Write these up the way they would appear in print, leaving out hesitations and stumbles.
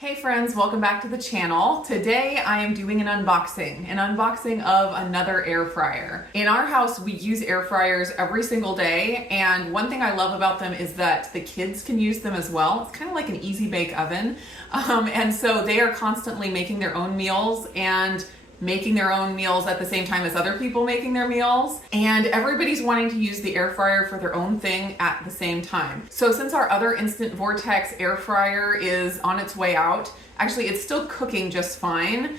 Hey friends, welcome back to the channel. Today I am doing an unboxing of another air fryer. In our house, we use air fryers every single day, and one thing I love about them is that the kids can use them as well. It's kind of like an easy bake oven. And so they are constantly making their own meals and making their own meals at the same time as other people making their meals, and everybody's wanting to use the air fryer for their own thing at the same time. So since our other Instant Vortex air fryer is on its way out, actually it's still cooking just fine.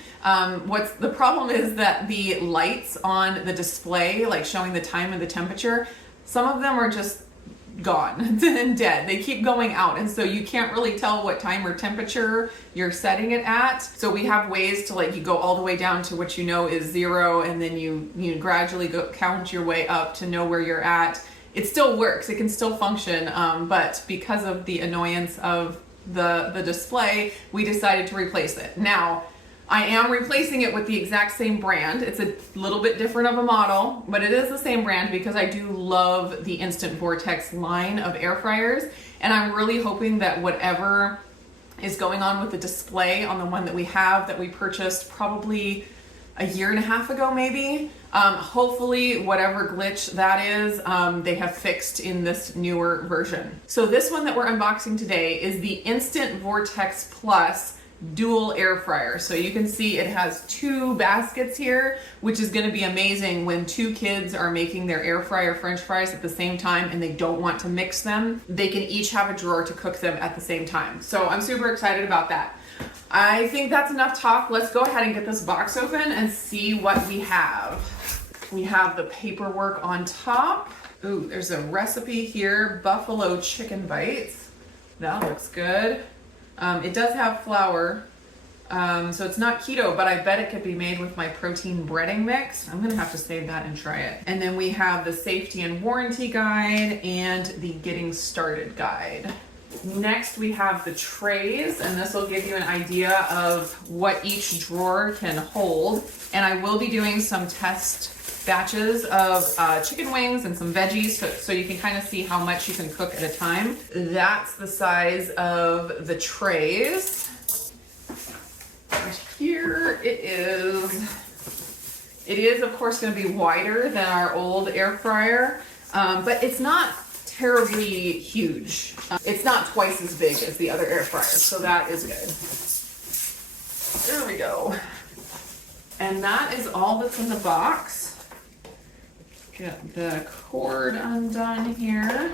What's the problem is that the lights on the display, like showing the time and the temperature, some of them are just gone and dead. They keep going out, and so you can't really tell what time or temperature you're setting it at. So we have ways to, like, you go all the way down to what you know is 0, and then you gradually count your way up to know where you're at. It still works, it can still function, but because of the annoyance of the display, we decided to replace it. Now, I am replacing it with the exact same brand. It's a little bit different of a model, but it is the same brand because I do love the Instant Vortex line of air fryers. And I'm really hoping that whatever is going on with the display on the one that we have, that we purchased probably a year and a half ago maybe, hopefully whatever glitch that is, they have fixed in this newer version. So this one that we're unboxing today is the Instant Vortex Plus dual air fryer. So you can see it has 2 baskets here, which is going to be amazing when 2 kids are making their air fryer French fries at the same time and they don't want to mix them. They can each have a drawer to cook them at the same time. So I'm super excited about that. I think that's enough talk. Let's go ahead and get this box open and see what we have. We have the paperwork on top. Ooh, there's a recipe here, buffalo chicken bites. That looks good. It does have flour, so it's not keto, but I bet it could be made with my protein breading mix. I'm gonna have to save that and try it. And then we have the safety and warranty guide and the getting started guide. Next, we have the trays, and this will give you an idea of what each drawer can hold. And I will be doing some test batches of chicken wings and some veggies, so you can kind of see how much you can cook at a time. That's the size of the trays. And here it is. It is of course going to be wider than our old air fryer, but it's not terribly huge. It's not twice as big as the other air fryer, so that is good. There we go. And that is all that's in the box. Get the cord undone here.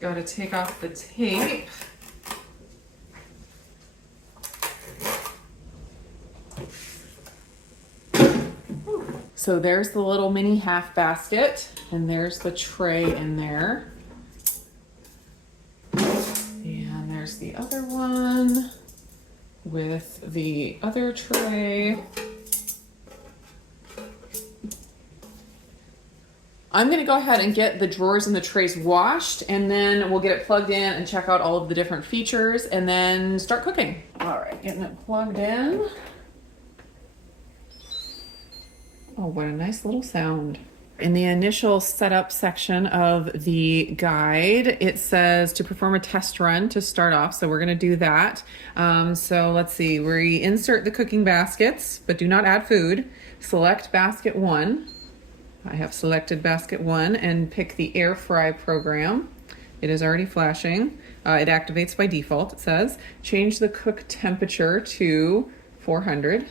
Got to take off the tape. So there's the little mini half basket, and there's the tray in there. And there's the other one with the other tray. I'm gonna go ahead and get the drawers and the trays washed, and then we'll get it plugged in and check out all of the different features and then start cooking. All right, getting it plugged in. Oh, what a nice little sound. In the initial setup section of the guide, it says to perform a test run to start off. So we're gonna do that. So let's see, we insert the cooking baskets, but do not add food. Select basket 1. I have selected basket 1 and pick the air fry program. It is already flashing. It activates by default, it says. Change the cook temperature to 400.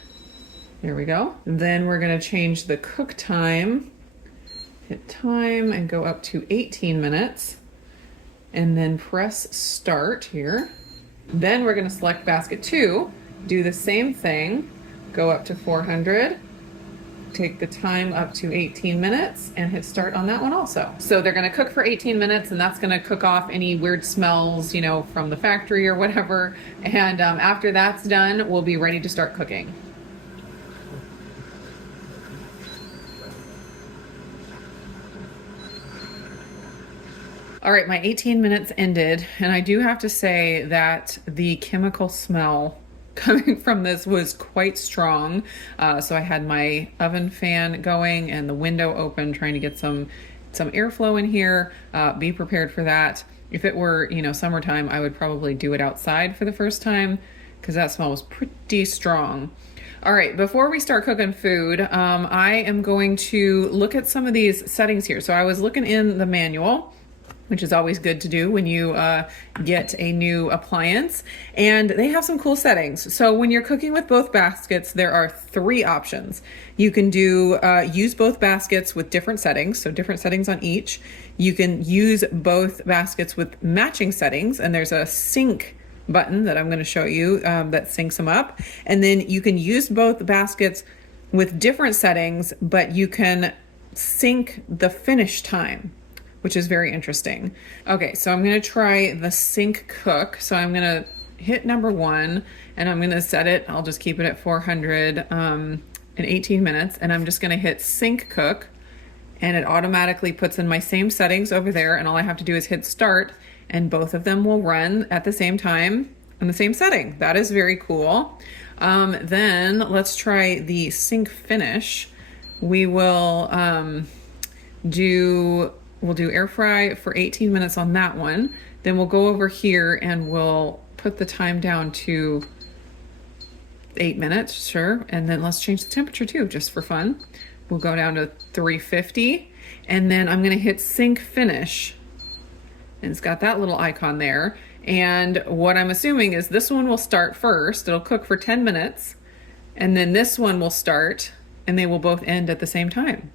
There we go. Then we're gonna change the cook time. Hit time and go up to 18 minutes. And then press start here. Then we're gonna select basket 2, do the same thing, go up to 400. Take the time up to 18 minutes and hit start on that one also. So they're gonna cook for 18 minutes, and that's gonna cook off any weird smells, you know, from the factory or whatever. And after that's done, we'll be ready to start cooking. All right, my 18 minutes ended, and I do have to say that the chemical smell coming from this was quite strong. So I had my oven fan going and the window open, trying to get some airflow in here. Be prepared for that. If it were, summertime, I would probably do it outside for the first time. because that smell was pretty strong. All right, before we start cooking food, I am going to look at some of these settings here. So I was looking in the manual, which is always good to do when you get a new appliance, and they have some cool settings. So when you're cooking with both baskets, there are 3 options. You can do use both baskets with different settings, so different settings on each. You can use both baskets with matching settings, and there's a sync button that I'm going to show you that syncs them up. And then you can use both baskets with different settings, but you can sync the finish time, which is very interesting. Okay, so I'm going to try the sync cook. So I'm going to hit number 1 and I'm going to set it. I'll just keep it at 400 in 18 minutes. And I'm just going to hit sync cook, and it automatically puts in my same settings over there. And all I have to do is hit start, and both of them will run at the same time in the same setting. That is very cool. Then let's try the sync finish. We'll do air fry for 18 minutes on that one. Then we'll go over here and we'll put the time down to 8 minutes, sure. And then let's change the temperature too, just for fun. We'll go down to 350, and then I'm gonna hit sync finish. And it's got that little icon there. And what I'm assuming is this one will start first. It'll cook for 10 minutes. And then this one will start, and they will both end at the same time.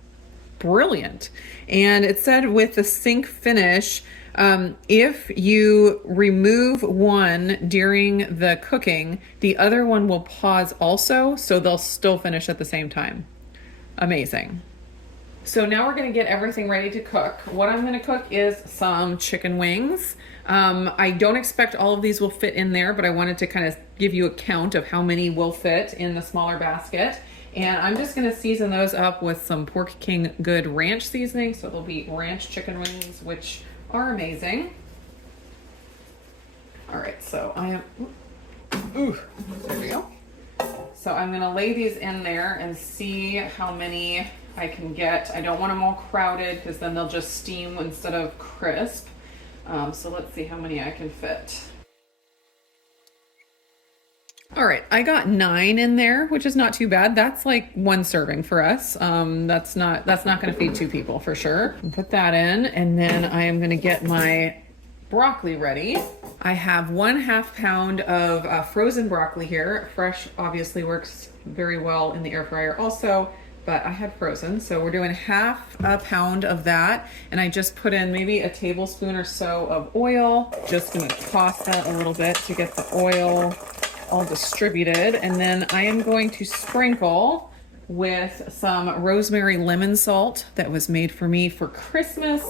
Brilliant. And it said with the sync finish, if you remove one during the cooking, the other one will pause also, so they'll still finish at the same time. Amazing. So now we're going to get everything ready to cook. What I'm going to cook is some chicken wings. I don't expect all of these will fit in there, but I wanted to kind of give you a count of how many will fit in the smaller basket. And I'm just going to season those up with some Pork King Good ranch seasoning. So they'll be ranch chicken wings, which are amazing. All right, so I am, there we go. So I'm going to lay these in there and see how many I can get. I don't want them all crowded because then they'll just steam instead of crisp. So let's see how many I can fit. All right, I got 9 in there, which is not too bad. That's like 1 serving for us. That's not going to feed 2 people for sure. Put that in, and then I am going to get my broccoli ready. I have 1/2 pound of frozen broccoli here. Fresh obviously works very well in the air fryer also, but I had frozen. So we're doing 1/2 pound of that. And I just put in maybe a tablespoon or so of oil. Just gonna toss that a little bit to get the oil all distributed. And then I am going to sprinkle with some rosemary lemon salt that was made for me for Christmas,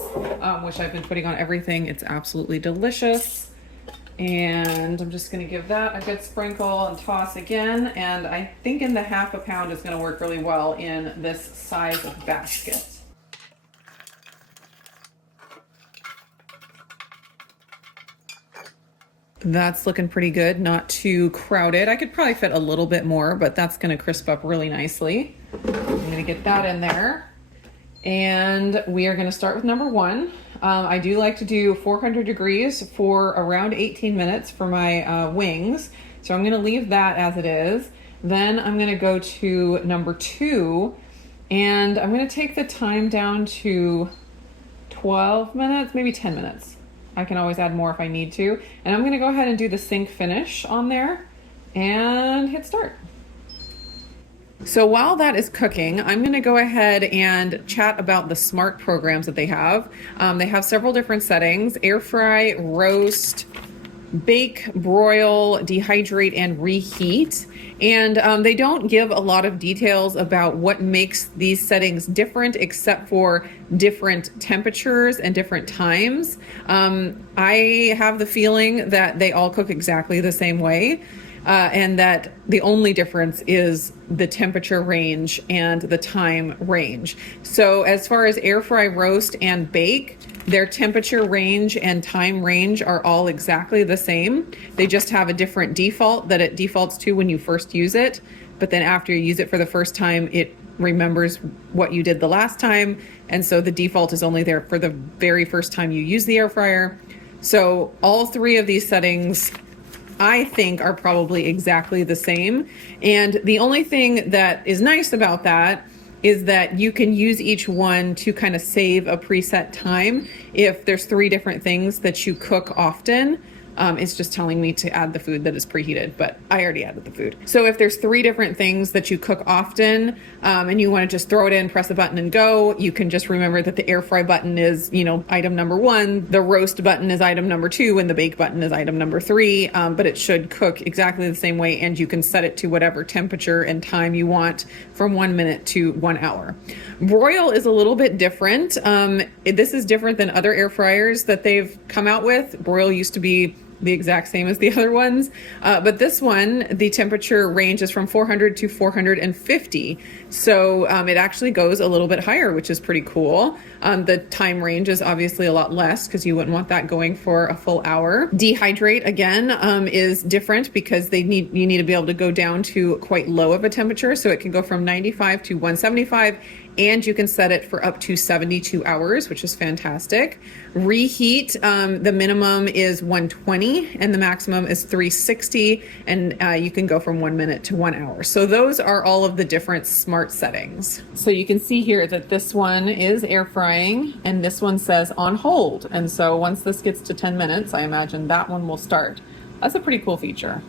which I've been putting on everything. It's absolutely delicious. And I'm just going to give that a good sprinkle and toss again. And I think in the 1/2 pound is going to work really well in this size of basket. That's looking pretty good, not too crowded. I could probably fit a little bit more, but that's going to crisp up really nicely. I'm going to get that in there. And we are going to start with number 1. I do like to do 400 degrees for around 18 minutes for my wings. So I'm going to leave that as it is. Then I'm going to go to number 2, and I'm going to take the time down to 12 minutes, maybe 10 minutes. I can always add more if I need to. And I'm going to go ahead and do the sync finish on there and hit start. So while that is cooking, I'm going to go ahead and chat about the smart programs that they have. They have several different settings: air fry, roast, bake, broil, dehydrate, and reheat. And they don't give a lot of details about what makes these settings different, except for different temperatures and different times. I have the feeling that they all cook exactly the same way. And that the only difference is the temperature range and the time range. So as far as air fry, roast, and bake, their temperature range and time range are all exactly the same. They just have a different default that it defaults to when you first use it. But then after you use it for the first time, it remembers what you did the last time. And so the default is only there for the very first time you use the air fryer. So all 3 of these settings I think are probably exactly the same. And the only thing that is nice about that is that you can use each one to kind of save a preset time. If there's 3 different things that you cook often, it's just telling me to add the food that is preheated, but I already added the food. So if there's 3 different things that you cook often, and you want to just throw it in, press a button and go, you can just remember that the air fry button is, you know, item number 1, the roast button is item number 2, and the bake button is item number 3. But it should cook exactly the same way, and you can set it to whatever temperature and time you want from 1 minute to 1 hour. Broil is a little bit different. This is different than other air fryers that they've come out with. Broil used to be the exact same as the other ones. But this one, the temperature range is from 400 to 450. So it actually goes a little bit higher, which is pretty cool. The time range is obviously a lot less because you wouldn't want that going for a full hour. Dehydrate again is different because you need to be able to go down to quite low of a temperature. So it can go from 95 to 175. And you can set it for up to 72 hours, which is fantastic. Reheat, the minimum is 120 and the maximum is 360. And you can go from 1 minute to 1 hour. So those are all of the different smart settings. So you can see here that this one is air frying and this one says on hold. And so once this gets to 10 minutes, I imagine that one will start. That's a pretty cool feature.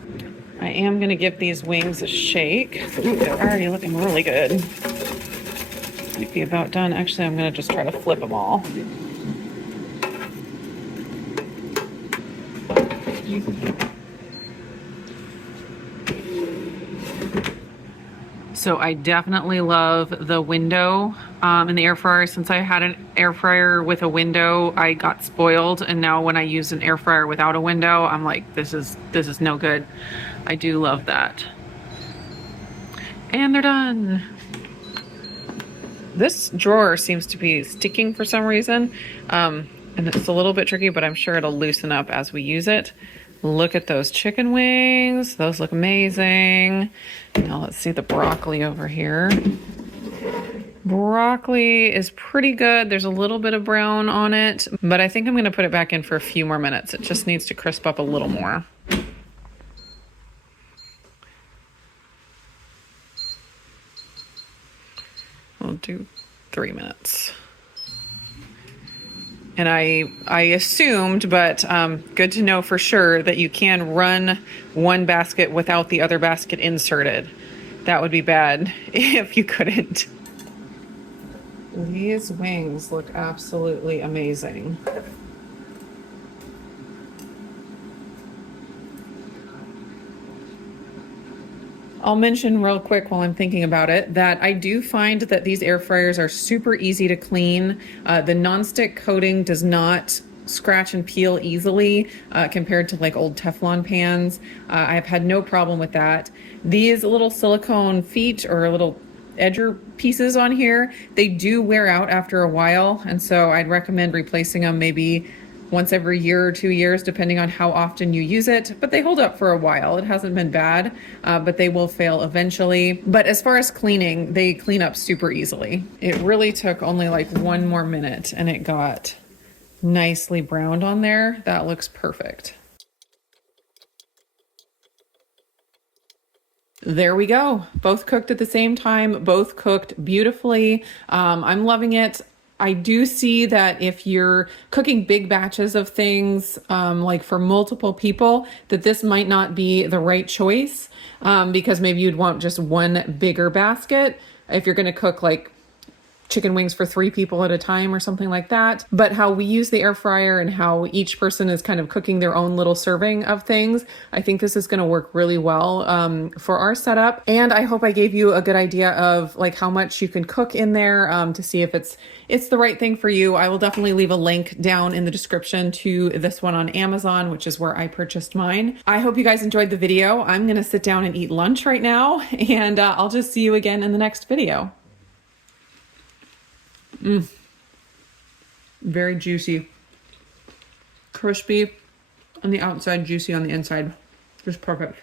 I am gonna give these wings a shake. Ooh, they're already looking really good. Might be about done. Actually, I'm gonna just try to flip them all. So I definitely love the window in the air fryer. Since I had an air fryer with a window, I got spoiled, and now when I use an air fryer without a window, I'm like, this is no good. I do love that. And they're done. This drawer seems to be sticking for some reason, and it's a little bit tricky, but I'm sure it'll loosen up as we use it. Look at those chicken wings. Those look amazing. Now let's see the broccoli over here. Broccoli is pretty good. There's a little bit of brown on it, but I think I'm gonna put it back in for a few more minutes. It just needs to crisp up a little more. We'll do 3 minutes. And I assumed, but good to know for sure, that you can run one basket without the other basket inserted. That would be bad if you couldn't. These wings look absolutely amazing. I'll mention real quick while I'm thinking about it that I do find that these air fryers are super easy to clean. The nonstick coating does not scratch and peel easily compared to like old Teflon pans. I've had no problem with that. These little silicone feet or little edger pieces on here, they do wear out after a while, and so I'd recommend replacing them maybe once every year or 2 years, depending on how often you use it. But they hold up for a while. It hasn't been bad, but they will fail eventually. But as far as cleaning, they clean up super easily. It really took only like 1 more minute and it got nicely browned on there. That looks perfect. There we go. Both cooked at the same time, both cooked beautifully. I'm loving it. I do see that if you're cooking big batches of things, like for multiple people, that this might not be the right choice, because maybe you'd want just one bigger basket if you're going to cook like chicken wings for 3 people at a time or something like that. But how we use the air fryer and how each person is kind of cooking their own little serving of things, I think this is going to work really well for our setup. And I hope I gave you a good idea of like how much you can cook in there to see if it's the right thing for you. I will definitely leave a link down in the description to this one on Amazon, which is where I purchased mine. I hope you guys enjoyed the video. I'm going to sit down and eat lunch right now, and I'll just see you again in the next video. Very juicy, crispy on the outside, juicy on the inside. Just perfect.